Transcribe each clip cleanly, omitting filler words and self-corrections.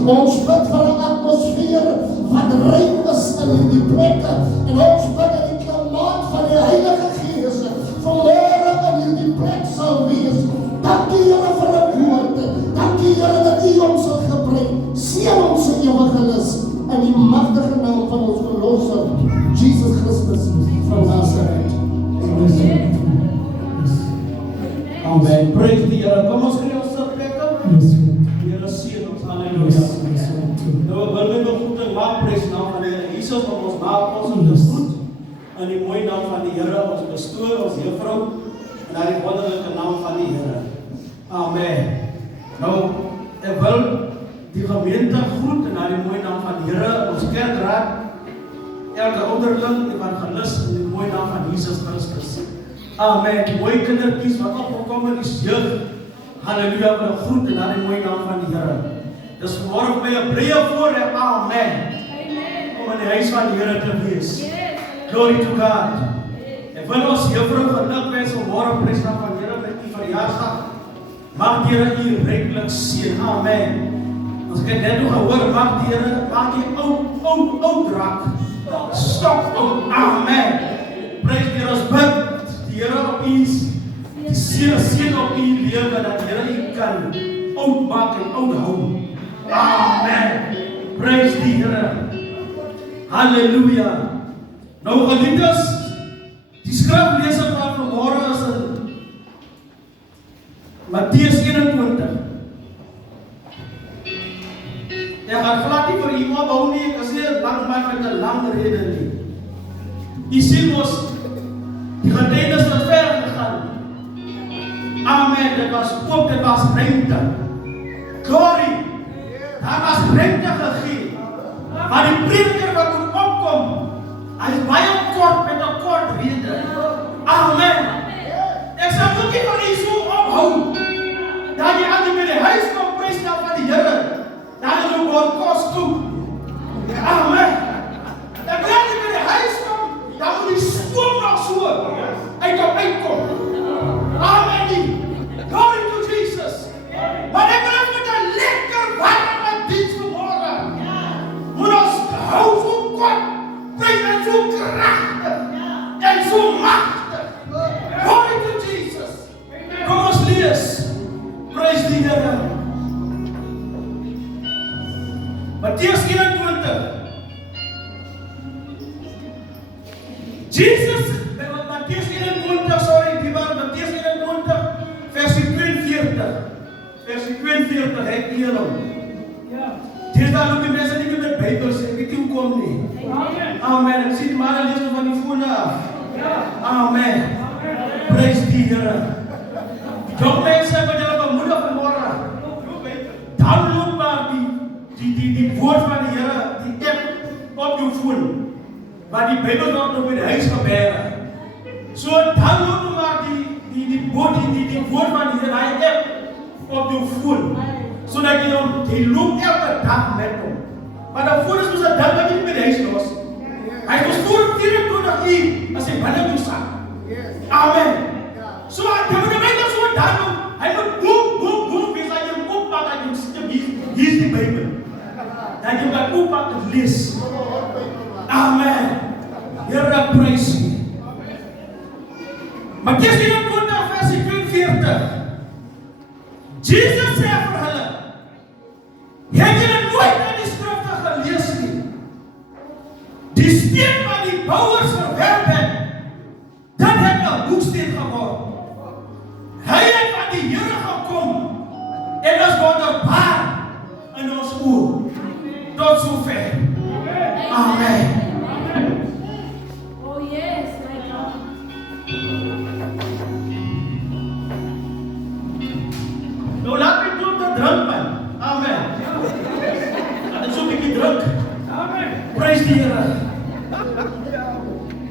Ons bid vir 'n atmosfeer van rein is in hierdie plekke. En ons bid dat die klimaat van die Heilige Gees vanmôre in hierdie plek sal wees. Dankie Here vir 'n woord. Dankie Here dat U ons sal gebruik. Seën ons in ewige lus in die magtige naam van ons Verlosser, Jesus Christus van Nazareth. Amen. Amen. Praise die Here. Kom ons gee ons plekke. Die Here seën ons. Halleluja. Nou wil we nog goed en maak prys naam van die Here Jesus om ons na ons groet in die mooi naam van die Here, ons pastoor, ons juffrou, en na die wonderlike naam van die Here. Amen. Nou, ek wil die gemeente groet en na die mooi naam van die Here, ons kerkraad, elke ouderling, evangelis in die mooi naam van Jesus Christus. Amen. Die mooi kindertjies wat opgekom is jeug. Halleluja, vir 'n groet en na die mooi naam van die Here. Dis vanmôre by 'n breë voorreg. Amen. Om in die huis van die Here te wees. Glory to God. Ek wil ons juffrou gelukwens vanmôre prys naam van die Here met u verjaarsdag. Mag die Here u ryklik seën. Amen. Ons het net nog gehoor, mag die Here, mag die oud raak. Stop oud. Amen. Prys die Here, ons bid die Here op u die seën op u lewe, dat die Here u kan oud maak en oud hou. Amen. Praise die Here. Halleluja. Nou geliefdes, die skriflesing van vanmôre is in Matteus 21. Ek gaan glad nie vir u opbou nie, ek is nie lang met 'n lang rede nie. U sien ons die getuienis wat ver gegaan. Amen. Dit was oop, dit was ruimte. Glory. Daar was ruimte gegee. Maar die prediker wat moet opkom, hy is baie kort met 'n kort rede. Amen. Ek sal ook nie van u so ophou dat jy aan die huis kom prys naam van die Here. Dan is ook oor kos toe. Amen. Dan kan jy by die huis kom, dan moet die spook nog so uitkom. Amen. Glory to Jesus. Maar ek wil met 'n lekker warme diens vanmôre. Moet ons hou so kort, prys en so kragtig en so magtig. Glory to Jesus. Kom ons lees. Prys die Here. Matteus 21. Jesus, Matteus 21, Matteus 21, versie 42. Versie 42, het hier hom. Ja. Dis daar loop die mense nie meer met Bybels, ek weet nie hoe kom nie. Amen. Ek sien maar lees van die fone af. Ja. Amen. Praise die Here. Jong mense wat julle bemoedig vanmôre. Download maar die woord van die Here, die app op jou foon. Waar die Bybel nog by die huis gebeer. So download maar die woord van die Here, die app op jou foon. Sodat jy loop elke dag met hom. Maar dan voor is ons 'n dag wat jy by die huis los. Hy is voor 24 uur as hy binne jou sak. Amen. So jy moet net so download. Hy moet boom, wees hy jou oppak dat jy sit hier is die Bybel. Dat jy kan oppak en lees. Amen. Here praise you. Matteus 21 versie 42. Jesus sê vir hulle, het julle nooit in die skrifte gelees nie? Die steen wat die bouers verwerp het, dit het 'n hoeksteen geword. Hy het van die Here gekom en is wonderbaar in ons oë. Tot sover. Amen. Oh yes, my God. Nou laat my doen te drink man. Amen. Dat is so 'n bietjie drink. Amen. Praise die Here.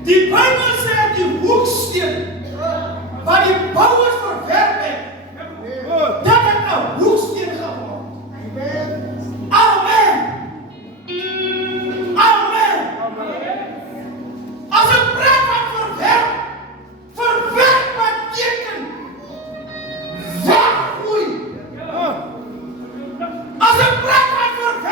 Die Bybel sê die hoeksteen wat die bouers verwerp het, dat het 'n hoeksteen geword. Amen. Amen. As 'n praat van verwerp beteken weggooi. As 'n praat van verwerp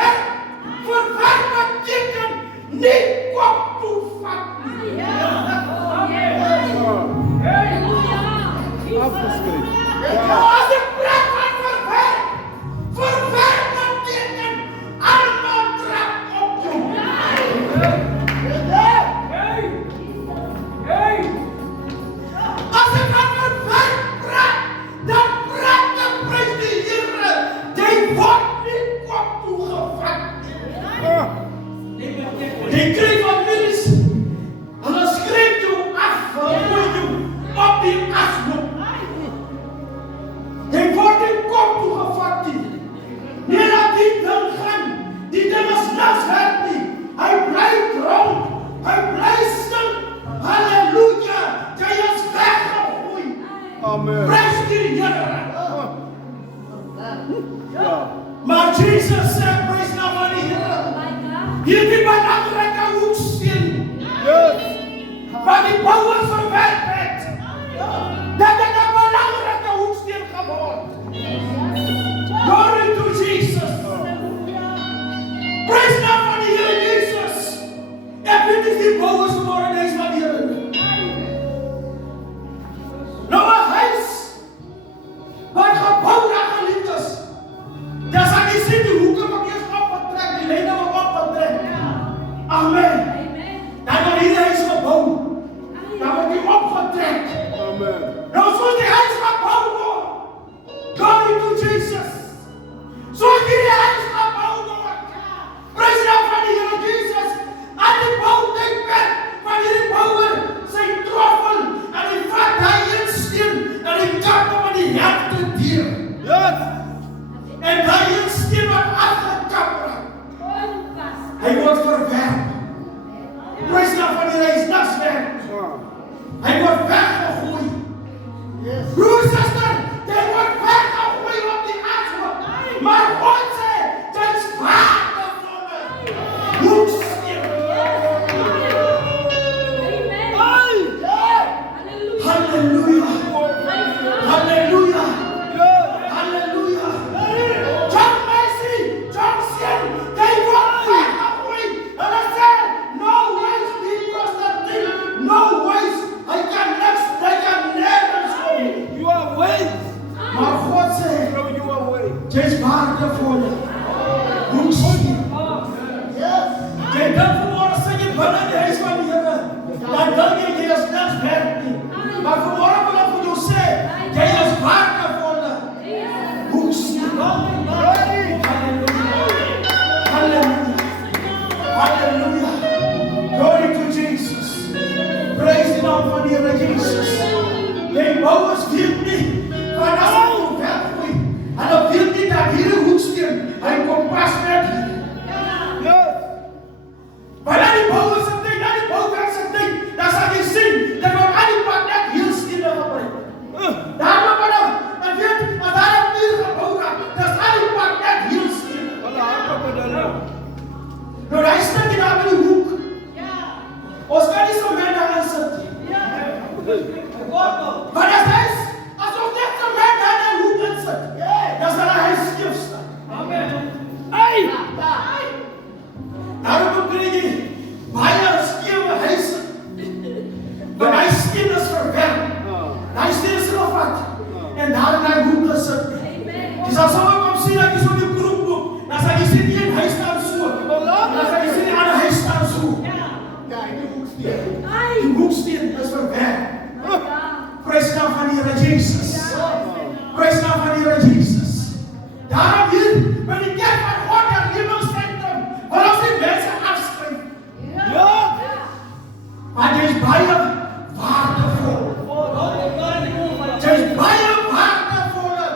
waar die bouwers verwerkt werd, dat het een belangrijke hoeksteen geworden. Glory to Jesus. Praise God van die Heer Jesus. Ek weet is die bouwers vanmorgen is van die Heer. Nou een huis wat gebouwd en geliefd is. Dan sal jy sien die hoeken wat eers opgetrek, die lijnen wat opgetrek. Amen. Dan word hierdie huis gebouw. Dan word die opgetrek. Amen. Nou soos die huis gebouw word. Glory to Jesus. Soos hierdie huis gebouw word. Praise God van die Heer Jesus. Aan die bouwdenkwerk van hierdie bouwer, sy troffel, en die vat hy insteen, en die kap op in die helfte deur. Yes. En hy insteen wat afgekap word. Hy word verwerp. Praise God van die reis, niks werk. Hy word weggegooi. Broer, sister, hy word weggegooi op die aardhoek. Maar God sê, dit is waardevolle hoeksteen. Halleluja. Halleluja. Halleluja. John Mercy, John Sien, they were weggegooi. En hy sê, no ways be prostitute, no ways. Hy kan niks, hy kan nergens kom. You are ways. Maar God sê, Throw you away. dit is waardevolle hoeksteen. Jy dink vanmorgen sê jy binne in die huis van die Here, dan dink jy is niks werk nie. Maar vanmorgen wil ek vir jou sê, jy is waardevolle hoeksteen. Halleluja. Halleluja. Glory to Jesus. Praise die naam van die Here Jesus. Die bouwers weet nie, want as hy kom weggooi, en dan weet nie dat hierdie hoeksteen, hy kom pas met hier. Yes. Wanneer die bouwers se tyd, na die bouwwerk se tyd, dan sal jy sien, dat word aan die pad net heel stene gebruik. Daar maar dan weet, as daar 'n muur gebou word, dan is aan die pad net heel stene. Alle harte op die Here. Nou hy staan daar by die hoek. Ons kan nie so men daar sit nie. Maar as hy, asof net so men daar in die hoek sit, dan sal hy skief staan. Hey! Daarom kry jy baie skewe huise. Want hy steen is verwerp. Hy steen is gevat. En daar in die hoek gesit. Jy sal sommer kom sien dat jy so die groep loop. Dan sal jy sien die een huis staan so. Dan sal jy sien die ander huis staan so. Die hoeksteen is verwerp. Praise God van die Here Jesus. Praise God van die Here Jesus. Daarom hier, by die kerk van God, die herlewingscentrum, wil ons die mense afskryf. Ja. Maar dit is baie waardevol. Dit is baie waardevolle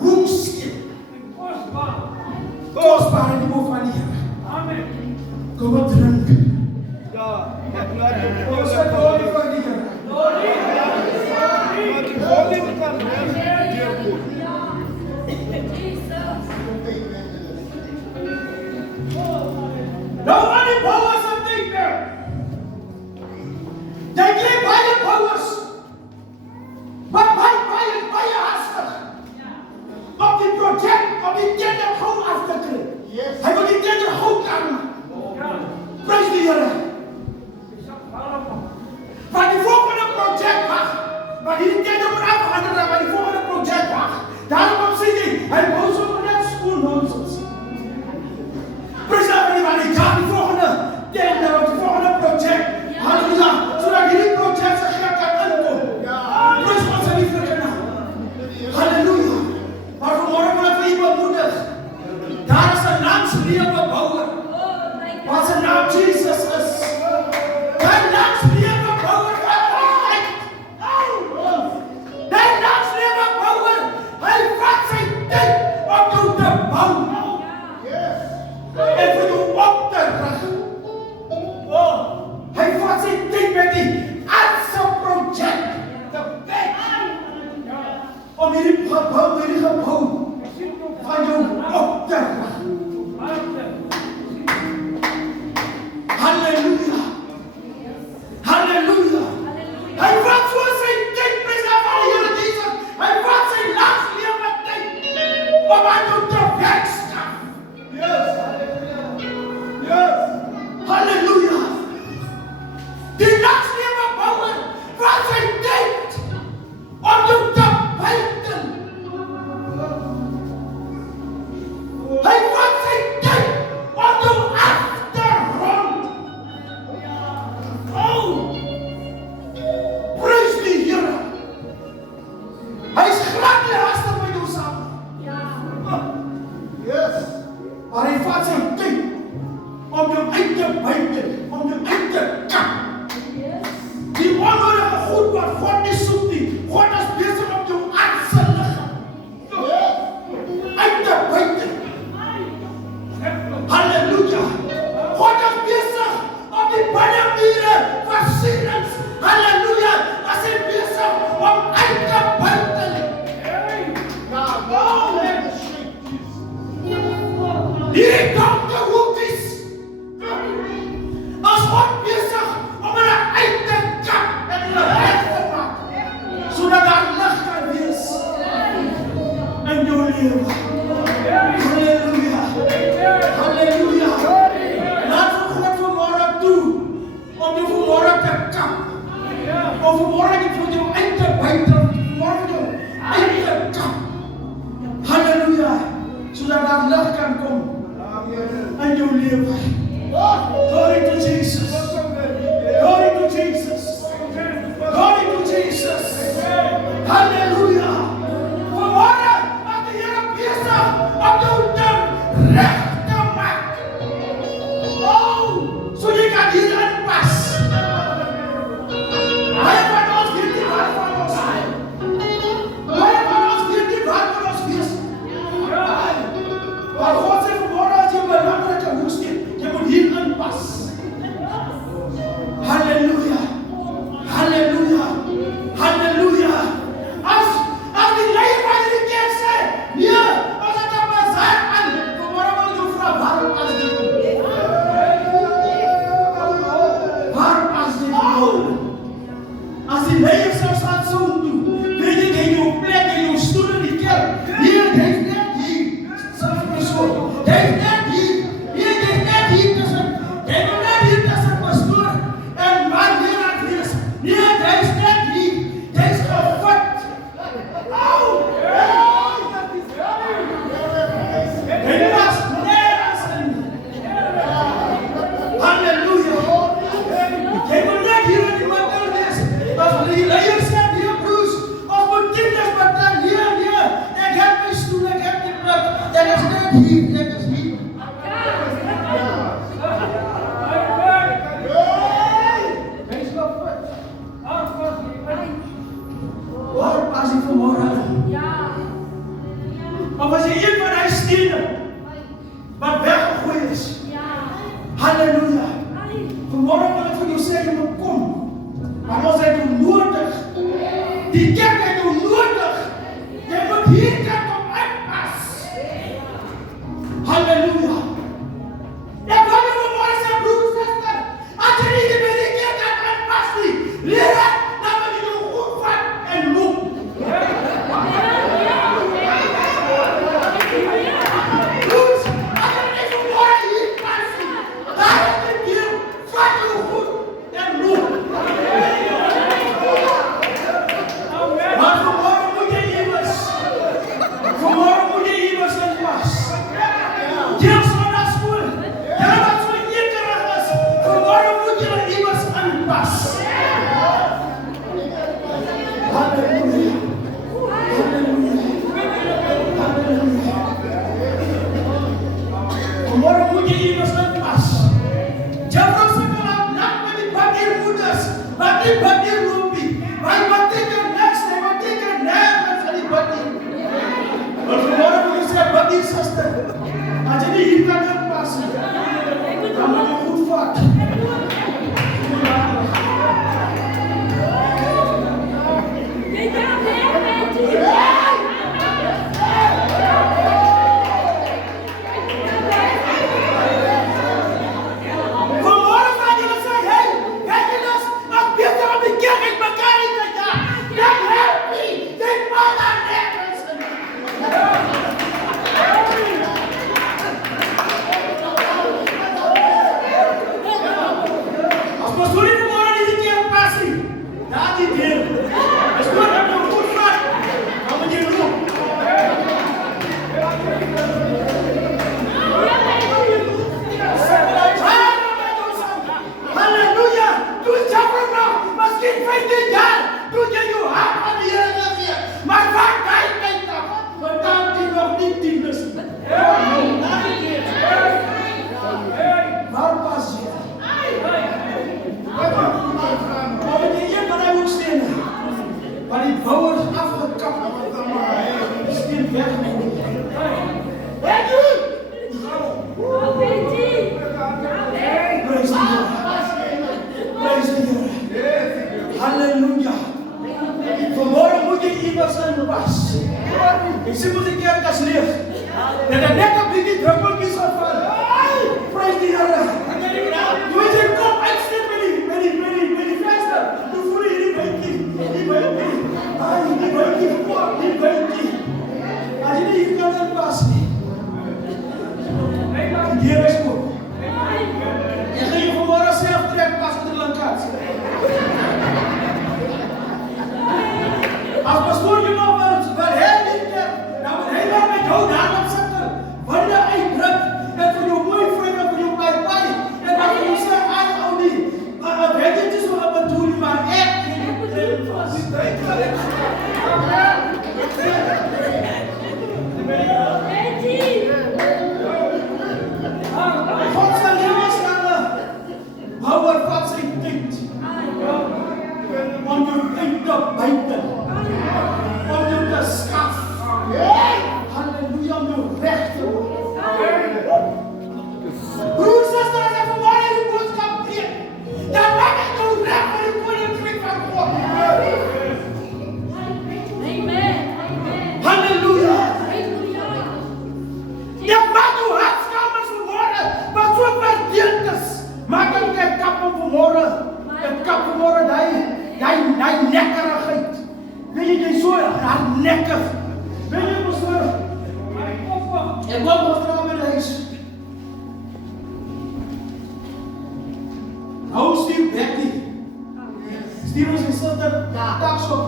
hoeksteen. Kosbaar in die woord van die Here. Kom wat drink. Ja. Ek laat jou Ons sê glorie van die Here. Maar die koning kan wees deur God. Nou aan die bouwers en denken. Jy kry baie bouwers. Maar baie hastig. Op die project, op die tender gauw af te kry. Hy wil die tender gauw kan maak. Prys die Here. Maar die volgende project wacht. Maar die tender moet afgehandeld worden, maar die volgende project wacht. Daarom sê jy, hy bou so net school nonsens. Prys die Here, maar die volgende tender, op die volgende project. Halleluja, zodat hierdie project sy geld kan inkom. Prys ons in die verkeerde. Halleluja. Maar vanmorgen wil ek vir u bemoedig. Daar is 'n landslewe bouwer. Wat sy naam Jesus is. Die landslewe bouwer wat ryk. Die landslewe bouwer, hy vat sy tyd om jou te bou. En vir jou op te rig. Hy vat sy tyd met die aardse project te bek. Om hierdie gebou van jou op te rig. Halleluja. vat sy tyd om jou uit te buiten, om jou uit te kap. Die onnodige goed wat God nie soek nie. God is besig om jou aardse liggaam uit te buiten. Halleluja. God is besig om die binnenmure van Sirens, halleluja, as hy besig om uit te buiten. Hierdie donker hoekies as God besig om hulle uit te kap en hulle reg te maak, sodat daar lig kan wees in jou lewe. Halleluja. Halleluja. Laat vir God vanmorgen toe om jou vanmorgen te kap. Of vanmorgen nie vir jou uit te buiten, vanmorgen jou uit te kap. Halleluja. Sodat daar lig kan kom in jou lewe. Glory to Jesus. Glory to Jesus. Glory to Jesus. Halleluja. Vanmorgen as die Here besig om jou ding reg te maak. So jy kan hier inpas. Baie van ons weet nie waar van ons is. Baie van ons weet nie waar van ons wees. Maar God sê vanmorgen as jy belangrike hoek steek, jy moet hier inpas. Halleluja. Halleluja. Halleluja. As die leier van die kerk sê, nee, as het op my zaak aan, vanmorgen wil jy vraag, waarom as dit? Waarom as dit? As die leier sal staan so doen, weet jy in jou plek, in jou stoel in die kerk, hier, jy is net hier, selfs my so, jy is net hier, jy is net hier tussen, jy moet net hier tussen pastoor, en man hier aan wees, nee, jy is net hier, jy is gevat. Jy was nergens in. Halleluja. Jy moet net hier in die middel wees. As die leier sê, hier broers, ons moet kinders betaal, hier, ek heb my stoel, ek heb die plek, ek is net hier, ek is hier. Jy is gevat. Waar pas jy vanmorgen? Of as jy een van die stenen wat weggegooi is. Halleluja. Vanmorgen wil ek vir jou sê, jy moet kom. Maar ons het jou nodig. Die kerk het jou nodig. Jy moet hier kan kom inpas. Halleluja. Ek wil jou vanmorgen sê, broer, sister, as jy nie by die kerk kan inpas nie, leer het, dan moet jy jou goed vat en loop. As jy nie hier kan inpas nie, dan moet jy goed vat. Vanmorgen gaan jullie sê, hey, kijk jy as beter op die kerk uit mekaar nie te gaan. Dat help nie, dit maak daar nergens in. Jy sien mos die kerk as leeg. Dat er net 'n bietjie druppeltjies gaan val. Prys die Here. Jy moet jy kom uitsteek met die venster. Jy voel hierdie bytjie. Ai, die bytjie. As jy nie hier kan inpas nie. Die Here is goed. Jy gaan jou vanmôre self trek pas in die linkerkant. As pastoor jy nou wat hy nie kerk, dan moet hy maar met jou daarop sit. Wanneer hy druk, dat vir jou mooi vriende, vir jou baie, en dan vir jou sê, ai ou nie, maar weet jy, het is wel 'n bedoeling, maar ek kan jou trek vas. God sal nie staan, hou oor wat sy tyd. Want jou tyd te buite. Om jou te skaf. Halleluja, om jou reg te word. Broer, suster, as ek vanmôre die boodskap preek, dan maak ek jou reg vir die koninkryk van God. Halleluja. Jy maak jou hartskamers vanmôre, wat so verdeeld is. Maak hom net kap om vanmôre. Dit kap vanmôre hy nekkerigheid. Weet jy so hardnekkig. Weet jy mos so. Ek wil mos nou met huis. Nou stuur Betty. Stuur ons die sister taksop.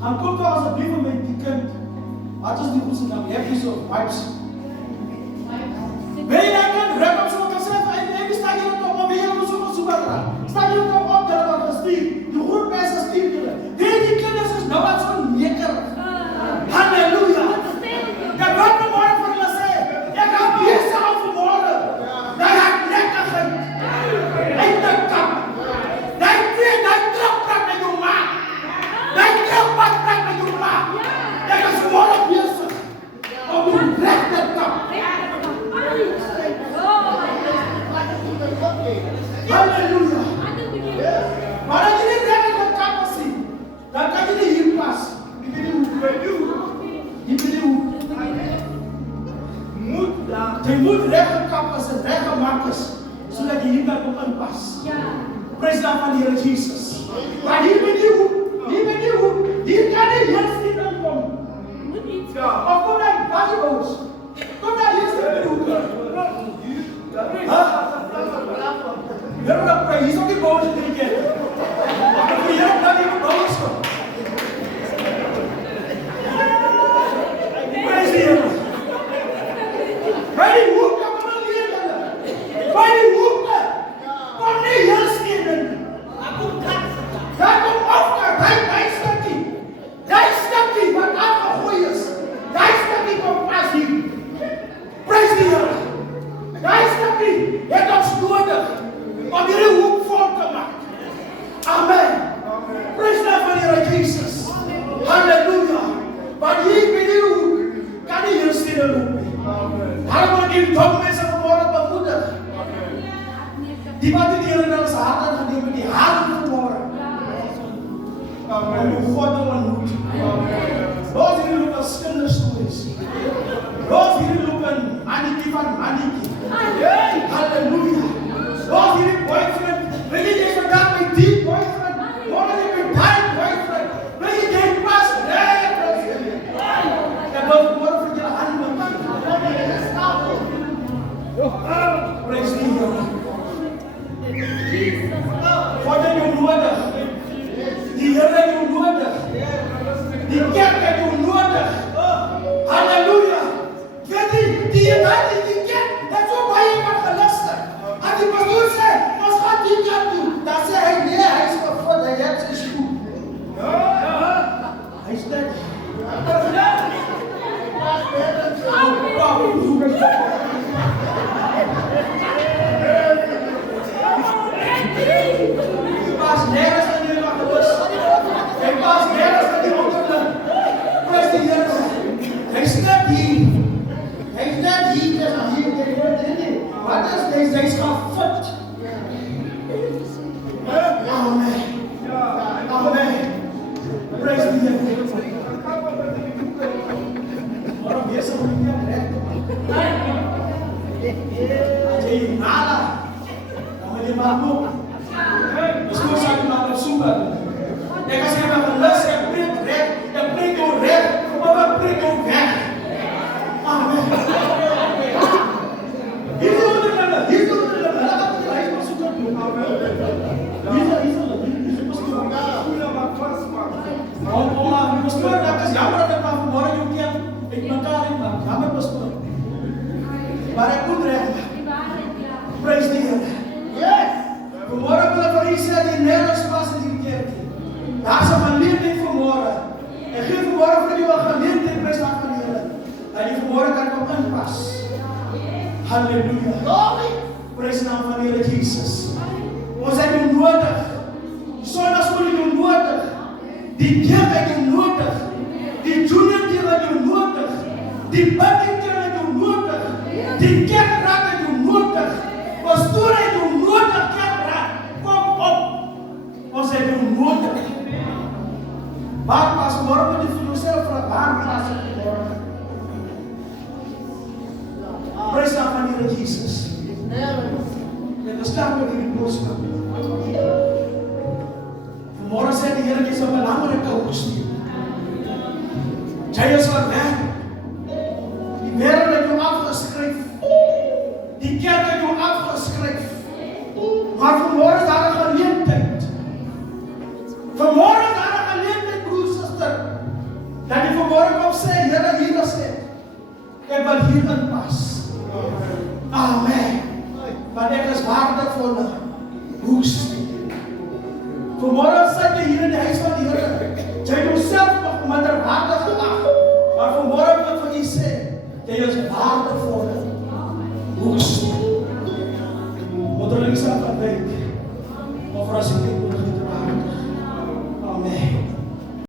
Gaan kom daar asseblief met die kind. Wat is die goeie naam? Jeffrey so vibes. Weet jy dan kan ruk op so kan sê en staan jy op om weer ons so super. Staan jy op dat wat gestuur. Die groep mense stuur julle. Die kinders is nou wat so neker. Halleluja. Dat wat vanmôre vir hulle sê. Ek gaan besig op vanmôre. Dat ek nekkerigheid. Uit die kap. Dat trap met jou ma. Dat trap met jou ma. Ek is vanmôre besig. Om jou reg te kap. Halleluja. Maar as jy nie reg in die kap is nie, dan kan jy nie hier pas. Jy weet nie hoe. Jy moet reg in die kap as en reg gemaak is, sodat jy hier kan kom inpas. Prys dan van die Here Jesus. Maar hier weet nie hoe. Hier kan nie eens nie inkom. Of kom daar, pas jy boos. Kom daar, hier is die hoek. Hier is ook die boos in die keer. Hier kan nie boos kom. Prys die Here. By die hoek kan maar leer julle. By die hoek kom nie heel stenen. Daar kom afkant, hy stukkie. Daai stukkie wat afgegooi is. Daai stukkie kom pas hier. Prys die Here. Daai stukkie het ons nodig om hierdie hoek vol te maak. Amen. Prys die Here Jesus. Halleluja. Want hier by die hoek kan nie heel stenen loop nie. Daarom moet die dom mense vanmôre bemoedig. Die wat die Here in ons hart aangeneem met die hart vanmôre. Om God te ontmoet. Los hierdie loop as kinderstories. Los hierdie loop in mannetjie van mannetjie. Halleluja. Los hierdie boyfriend. Weet jy vandag met die boyfriend? Môre jy met die boyfriend. Weet jy pas reg. Ek wil môre vir julle aan iemand. Praise the Lord. God het jou nodig. Die Here het jou nodig. Die kerk het jou nodig. Halleluja. Weet jy, die kerk het so baie van geluister. As die pastoor sê, ons gaan die kerk doen, dan sê hy, nee, hy is gevoed, hy het sy skoen. Hy is net. Pas nergens aan die mag los. Hy pas nergens aan die onderling. Prys die Here. Hy is net hier. Hy is net hier. Wat is dit? Hy is gefit. Amen. Amen. Prys die Here. Jadi nala. Namanya mabuk. Mesti sabi makasubat. Kasi makalas, yang pray go red, kumbaga pray go red. Amen. Itu udah lang. Alam ko ay masukat mo. Amen. Isa lang. Kuya mag-fast pa. Oo nga, pastor, kasi yaman na nagpapamora yung kiyang ikmakarin ba? Yaman, pastor. Para kudre. Praise the Lord. Yes. Kumora ko na Parisa, di neros pa sa dinkerti. Nasa kanilin kumora. E kaya kumora ko di ba kanilin praise na kanilin. Dahil kumora kan pamanpas. Hallelujah. Glory. Praise na kanilin Jesus. O sa yung nuwada. So nas ko yung nuwada. Di kaya yung nuwada. Di junior kaya yung nuwada. Di bating kaya yung nuwada. Di kaya raka yung nuwada. Pastura yung nuwada kaya raka. O sa yung nuwada. Bakit pas mora mo di filosofa para bakit pas praise na kanila Jesus. Nagkasama ko din po sa mora sa diyan kay sa malaman ng kaugusti. Jaya sa meron na yung after-script. Di kaya na yung after-script. Maar vanmorgen is daar een geleentheid. Vanmorgen is daar een geleentheid, broer, zuster. Dat je vanmorgen op zei, Heer, hier is het. Ik ben hier aan pas. Amen. Maar ik is waardevolle hoest. Vanmorgen zit je hier in de huis van de Heer. Jij jezelf nog minder waardig geacht. Maar vanmorgen wat we hier zeggen, jij is waardevolle hoest. Wat er links aan kan weten, of als ik dit moet